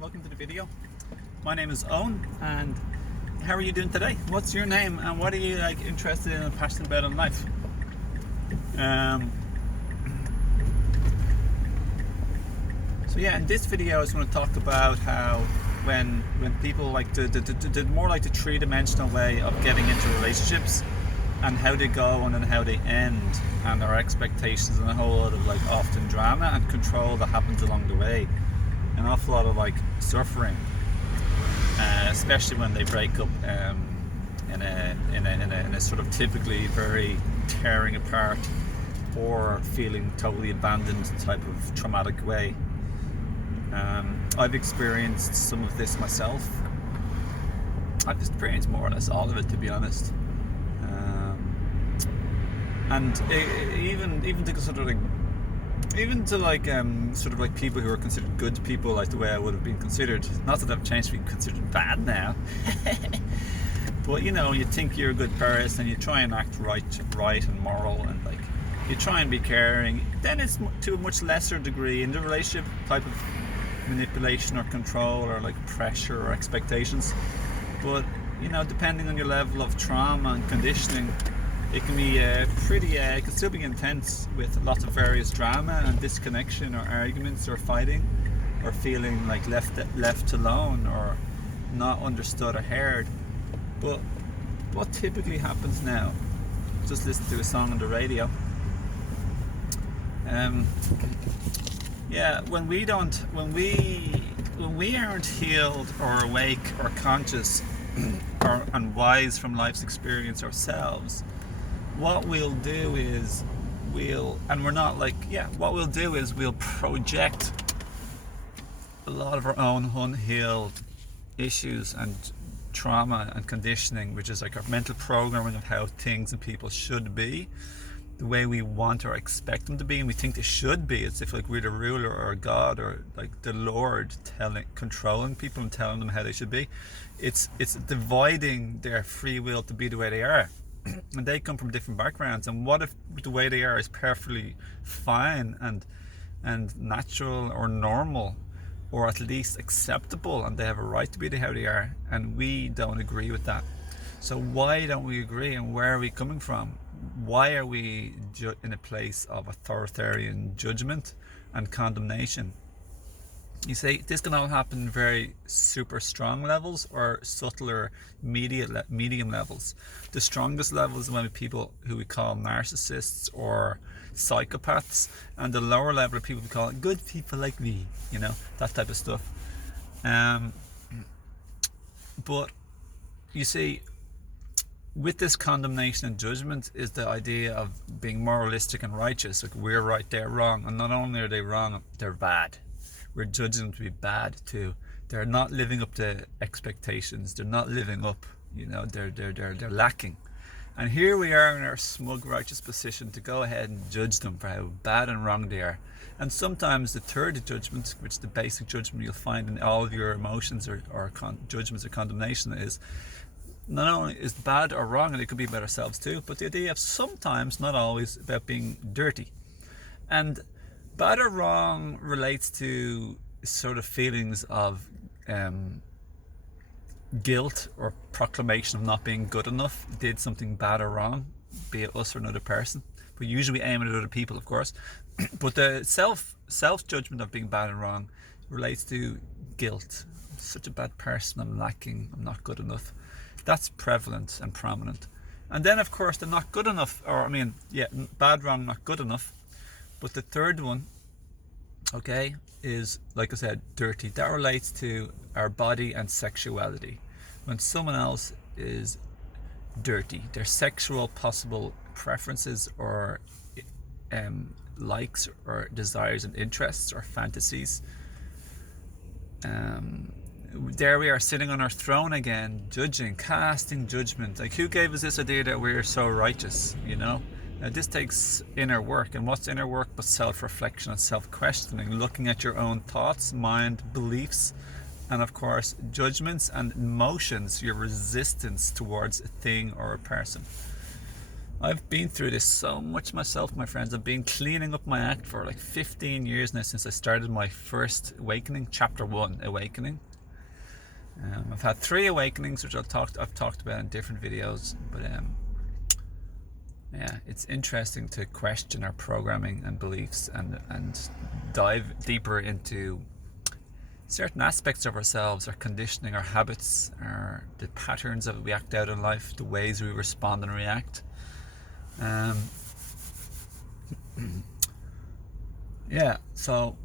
welcome to the video. My name is Owen, and how are you doing today? What's your name, and what are you interested in and passionate about in life? So yeah, in this video I was going to talk about how when people like the more like the three-dimensional way of getting into relationships, and how they go and then how they end, and our expectations, and a whole lot of often drama and control that happens along the way. An awful lot of suffering, especially when they break up in a sort of typically very tearing apart or feeling totally abandoned type of traumatic way. I've experienced some of this myself. I've experienced more or less all of it, to be honest. And even to sort of people who are considered good people, like the way I would have been considered. Not that I've changed to be considered bad now, but you think you're a good person, you try and act right and moral, and you try and be caring. Then it's to a much lesser degree in the relationship type of manipulation or control or pressure or expectations. But depending on your level of trauma and conditioning, it can be it can still be intense, with lots of various drama and disconnection or arguments or fighting or feeling left alone or not understood or heard. But what typically happens now, just listen to a song on the radio, when we aren't healed or awake or conscious and wise from life's experience ourselves, what we'll do is we'll project a lot of our own unhealed issues and trauma and conditioning, which is our mental programming of how things and people should be, the way we want or expect them to be, and we think they should be. It's if we're the ruler or God or the Lord controlling people and telling them how they should be. It's dividing their free will to be the way they are. And they come from different backgrounds, and what if the way they are is perfectly fine and natural or normal, or at least acceptable, and they have a right to be how they are, and we don't agree with that? So why don't we agree, and where are we coming from? Why are we in a place of authoritarian judgment and condemnation? You see, this can all happen in very super strong levels or subtler medium levels. The strongest levels are when people who we call narcissists or psychopaths, and the lower level are people we call good people like me, that type of stuff. But you see, with this condemnation and judgment is the idea of being moralistic and righteous. We're right, they're wrong, and not only are they wrong, they're bad. We're judging them to be bad too. They're not living up to expectations. They're not living up. They're lacking. And here we are in our smug, righteous position to go ahead and judge them for how bad and wrong they are. And sometimes the third judgment, which is the basic judgment you'll find in all of your emotions or judgments or condemnation, is not only is bad or wrong, and it could be about ourselves too, but the idea of sometimes, not always, about being dirty. And bad or wrong relates to sort of feelings of guilt or proclamation of not being good enough, did something bad or wrong, be it us or another person. We usually aim at other people, of course. But the self-judgment of being bad and wrong relates to guilt. I'm such a bad person, I'm lacking, I'm not good enough. That's prevalent and prominent. And then, of course, the not good enough, bad, wrong, not good enough. But the third one, is, like I said, dirty. That relates to our body and sexuality. When someone else is dirty, their sexual possible preferences or likes or desires and interests or fantasies, there we are sitting on our throne again, judging, casting judgment. Who gave us this idea that we're so righteous, Now, this takes inner work, and what's inner work but self-reflection and self-questioning, looking at your own thoughts, mind, beliefs, and of course judgments and emotions, your resistance towards a thing or a person. I've been through this so much myself, my friends. I've been cleaning up my act for like 15 years now, since I started my first awakening, chapter 1, awakening. I've had 3 awakenings, which I've talked about in different videos, but yeah, it's interesting to question our programming and beliefs, and dive deeper into certain aspects of ourselves, our conditioning, our habits, the patterns that we act out in life, the ways we respond and react. Yeah, so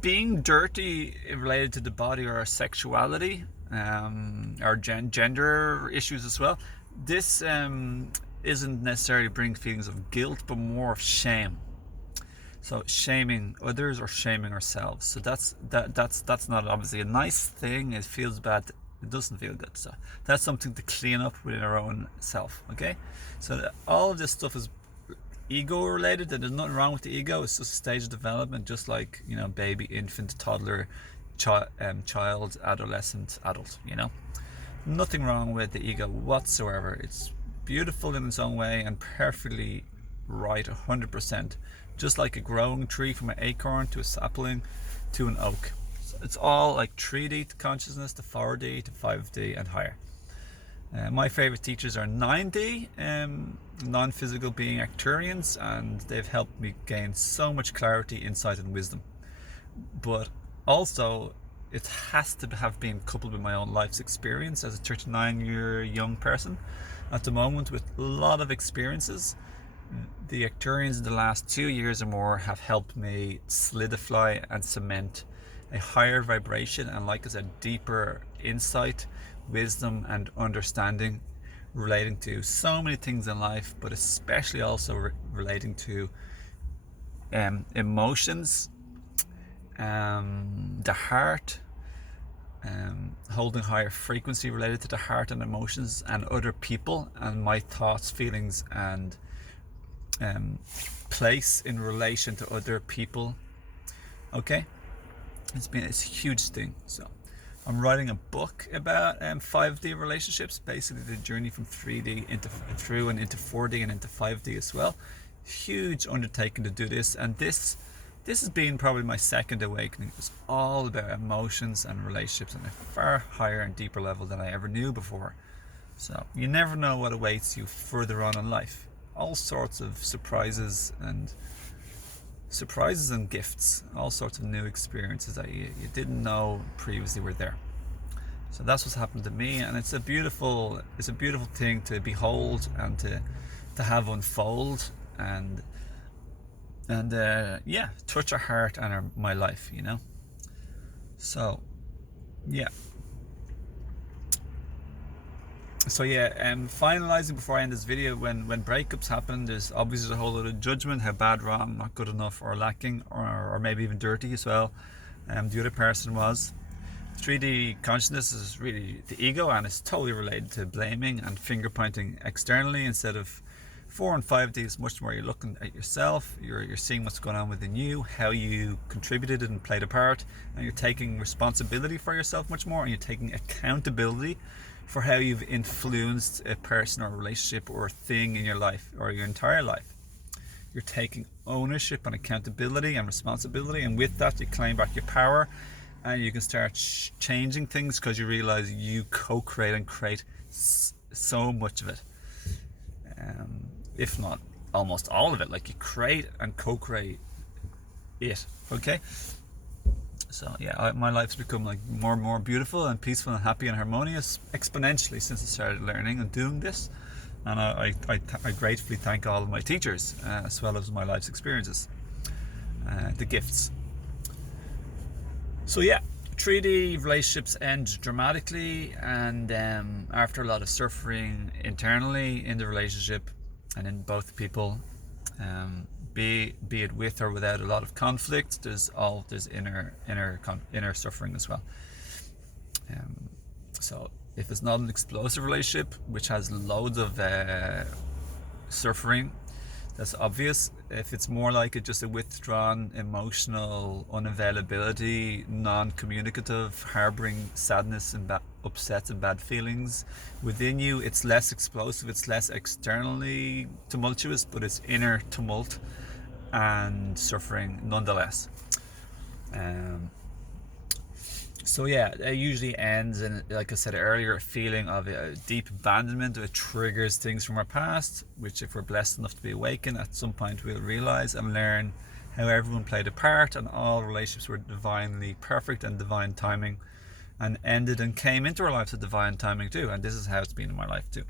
being dirty related to the body or our sexuality, our gender issues as well. This isn't necessarily bring feelings of guilt, but more of shame. So shaming others or shaming ourselves. So that's not obviously a nice thing. It feels bad. It doesn't feel good. So that's something to clean up within our own self. Okay. So all of this stuff is ego related, and there's nothing wrong with the ego. It's just a stage of development, just like, you know, baby, infant, toddler, child, adolescent, adult. You know, nothing wrong with the ego whatsoever. It's beautiful in its own way and perfectly right, 100%. Just like a growing tree, from an acorn to a sapling to an oak. So it's all like 3D consciousness to 4D to 5D and higher. My favorite teachers are 9D, non-physical being Arcturians, and they've helped me gain so much clarity, insight, and wisdom. But also, it has to have been coupled with my own life's experience as a 39-year young person at the moment, with a lot of experiences. The Arcturians in the last 2 years or more have helped me solidify and cement a higher vibration, and, like I said, deeper insight, wisdom, and understanding relating to so many things in life, but especially also relating to emotions, the heart, holding higher frequency related to the heart and emotions and other people, and my thoughts, feelings, and place in relation to other people. Okay, it's a huge thing. So I'm writing a book about 5D relationships, basically the journey from 3D into 4D and into 5D as well. Huge undertaking to do this, and this has been probably my second awakening. It's all about emotions and relationships on a far higher and deeper level than I ever knew before. So you never know what awaits you further on in life. All sorts of surprises and gifts, all sorts of new experiences that you didn't know previously were there. So that's what's happened to me, and it's a beautiful thing to behold and to have unfold, and yeah, touch our heart and my life, you know. So yeah. So yeah, finalizing before I end this video, when breakups happen, there's obviously a whole lot of judgment, how bad, wrong, not good enough, or lacking, or maybe even dirty as well the other person was. 3D consciousness is really the ego, and it's totally related to blaming and finger pointing externally, instead of 4 and 5D is much more, you're looking at yourself, you're seeing what's going on within you, how you contributed and played a part, and you're taking responsibility for yourself much more, and you're taking accountability for how you've influenced a person or a relationship or a thing in your life or your entire life. You're taking ownership and accountability and responsibility, and with that you claim back your power, and you can start changing things, because you realize you co-create and create so much of it, if not almost all of it. Like, you create and co-create it. Okay, so yeah, my life's become like more and more beautiful and peaceful and happy and harmonious exponentially since I started learning and doing this. And I gratefully thank all of my teachers, as well as my life's experiences, the gifts. So yeah, 3D relationships end dramatically, and after a lot of suffering internally in the relationship and in both people, be it with or without a lot of conflict, there's inner suffering as well. So if it's not an explosive relationship which has loads of suffering, that's obvious. If it's more like just a withdrawn, emotional unavailability, non-communicative, harboring sadness and upsets and bad feelings within you. It's less explosive, it's less externally tumultuous, but it's inner tumult and suffering nonetheless. So yeah, it usually ends in, like I said earlier, a feeling of a deep abandonment. It triggers things from our past, which if we're blessed enough to be awakened, at some point we'll realize and learn how everyone played a part and all relationships were divinely perfect and divine timing, and ended and came into our lives at divine timing too. And this is how it's been in my life too.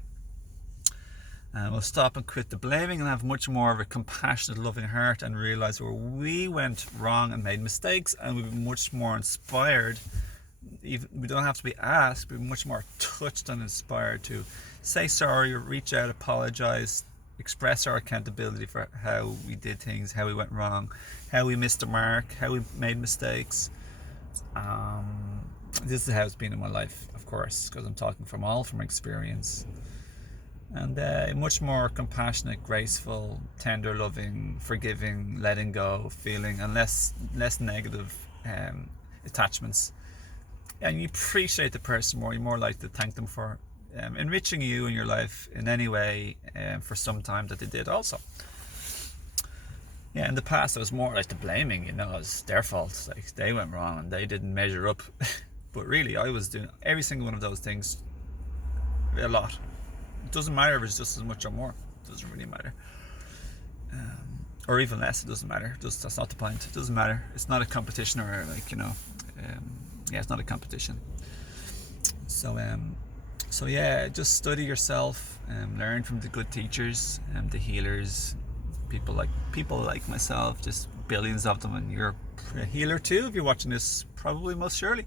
And we'll stop and quit the blaming and have much more of a compassionate, loving heart, and realize where we went wrong and made mistakes, and we'll be much more inspired. Even we don't have to be asked, we're much more touched and inspired to say sorry, reach out, apologize, express our accountability for how we did things, how we went wrong, how we missed the mark, how we made mistakes. This is how it's been in my life, of course, because I'm talking from experience. And much more compassionate, graceful, tender, loving, forgiving, letting go, feeling, and less negative attachments. And you appreciate the person more. You're more likely to thank them for enriching you in your life in any way for some time that they did also. Yeah, in the past I was more like the blaming, it was their fault, like they went wrong and they didn't measure up. But really I was doing every single one of those things a lot. It doesn't matter if it's just as much or more. It doesn't really matter. Or even less, it doesn't matter. That's not the point. It doesn't matter. It's not a competition, or it's not a competition. So yeah, just study yourself, learn from the good teachers, the healers, people like myself, just billions of them, and you're a healer too if you're watching this, probably, most surely.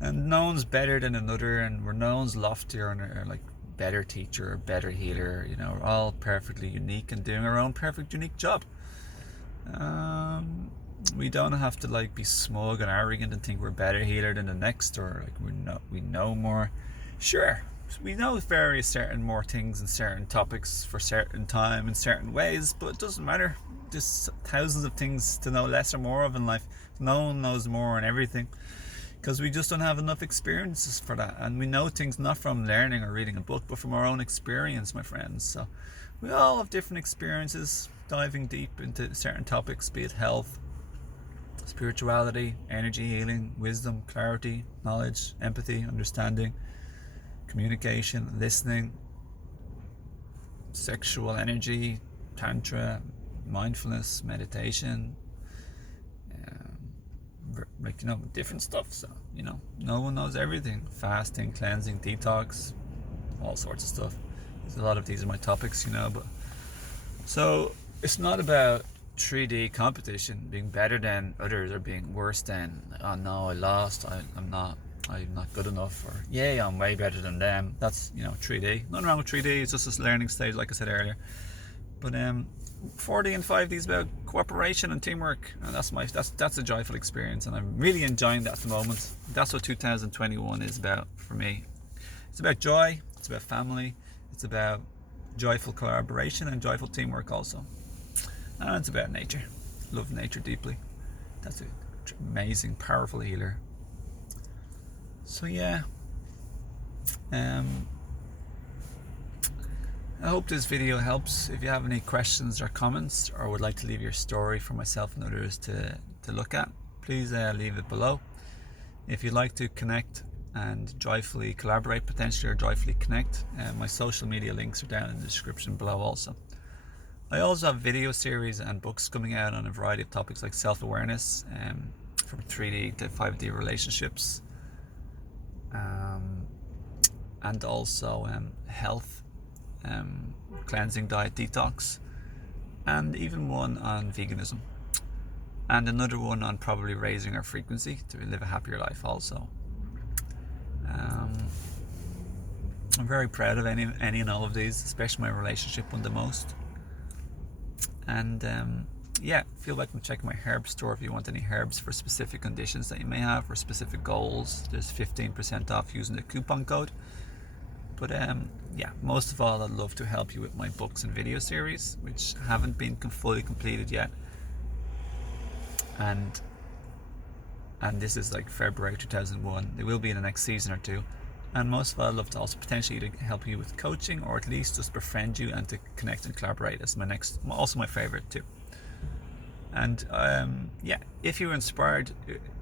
And no one's better than another, and no one's loftier or like better teacher, better healer. We're all perfectly unique and doing our own perfect unique job. We don't have to be smug and arrogant and think we're better healer than the next, or we know more. Sure, we know various certain more things and certain topics for certain time in certain ways, but it doesn't matter. There's thousands of things to know less or more of in life. No one knows more on everything, because we just don't have enough experiences for that. And we know things not from learning or reading a book, but from our own experience, my friends. So we all have different experiences, diving deep into certain topics, be it health, spirituality, energy healing, wisdom, clarity, knowledge, empathy, understanding, communication, listening, sexual energy, tantra, mindfulness, meditation, different stuff. So no one knows everything. Fasting, cleansing, detox, all sorts of stuff. There's a lot of these are my topics, but so it's not about 3D competition, being better than others or being worse than, oh no, I lost, I'm not good enough, or yeah, I'm way better than them. That's 3D. Nothing wrong with 3D. It's just this learning stage, like I said earlier. But 4D and 5D is about cooperation and teamwork, and that's a joyful experience, and I'm really enjoying that at the moment. That's what 2021 is about for me. It's about joy, it's about family, it's about joyful collaboration and joyful teamwork also, and it's about nature. Love nature deeply. That's an amazing, powerful healer. So yeah, I hope this video helps. If you have any questions or comments, or would like to leave your story for myself and others to look at, please leave it below. If you'd like to connect and joyfully collaborate, potentially, or joyfully connect, my social media links are down in the description below also. I also have video series and books coming out on a variety of topics like self-awareness, from 3D to 5D relationships, and also health, cleansing, diet, detox, and even one on veganism, and another one on probably raising our frequency to live a happier life also. I'm very proud of any and all of these, especially my relationship one the most. And feel welcome to check my herb store if you want any herbs for specific conditions that you may have, or specific goals. There's 15% off using the coupon code. But most of all, I'd love to help you with my books and video series, which haven't been fully completed yet. And this is like February 2001. They will be in the next season or two. And most of all, I'd love to also potentially to help you with coaching, or at least just befriend you and to connect and collaborate. That's also my favorite too. And yeah, if you were inspired,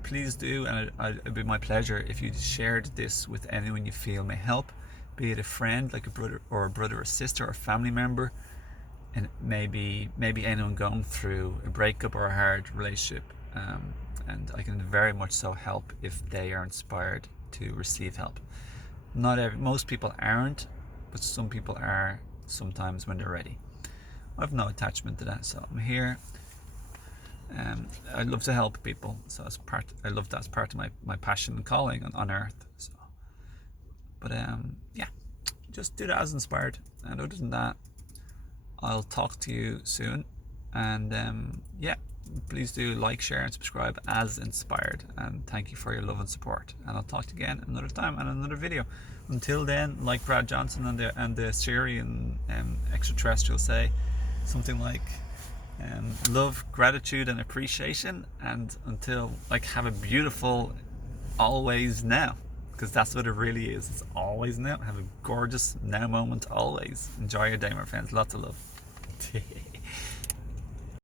please do, and it'd be my pleasure if you shared this with anyone you feel may help, be it a friend, like a brother or sister or family member, and maybe anyone going through a breakup or a hard relationship. And I can very much so help if they are inspired to receive help. Most people aren't, but some people are sometimes when they're ready. I have no attachment to that, so I'm here. I love to help people, so I love that as part of my passion and calling on earth. So, but yeah, just do that as inspired. And other than that, I'll talk to you soon. And yeah, please do like, share, and subscribe as inspired. And thank you for your love and support. And I'll talk to you again another time and another video. Until then, like Brad Johnson and the Syrian extraterrestrial say, something like love, gratitude, and appreciation. And until, like, have a beautiful always now, because that's what it really is. It's always now. Have a gorgeous now moment always. Enjoy your day, my friends. Lots of love.